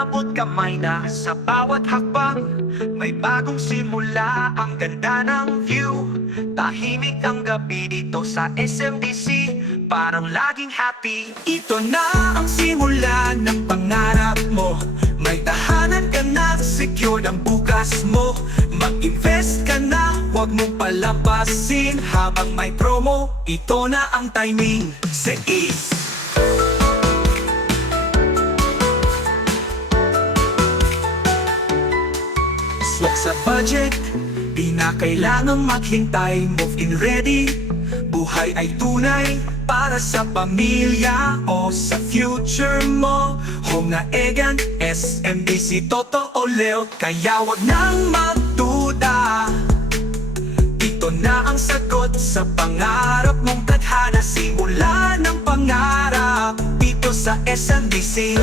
Umabot kamay na sa bawat hakbang. May bagong simula, ang ganda ng view. Tahimik ang gabi dito sa SMDC, parang laging happy. Ito na ang simula ng pangarap mo. May tahanan ka na, secure ang bukas mo. Mag-invest ka na, huwag mong palampasin. Habang may promo, ito na ang timing. Sa Ease swak sa budget, di na kailangang maghintay. Move in ready, buhay ay tunay para sa pamilya o sa future mo. Home na Egan, SMDC, totoo Leo. Kaya wag nang magduda, ito na ang sagot sa pangarap mong tadhana. Simula ng pangarap dito sa SMDC.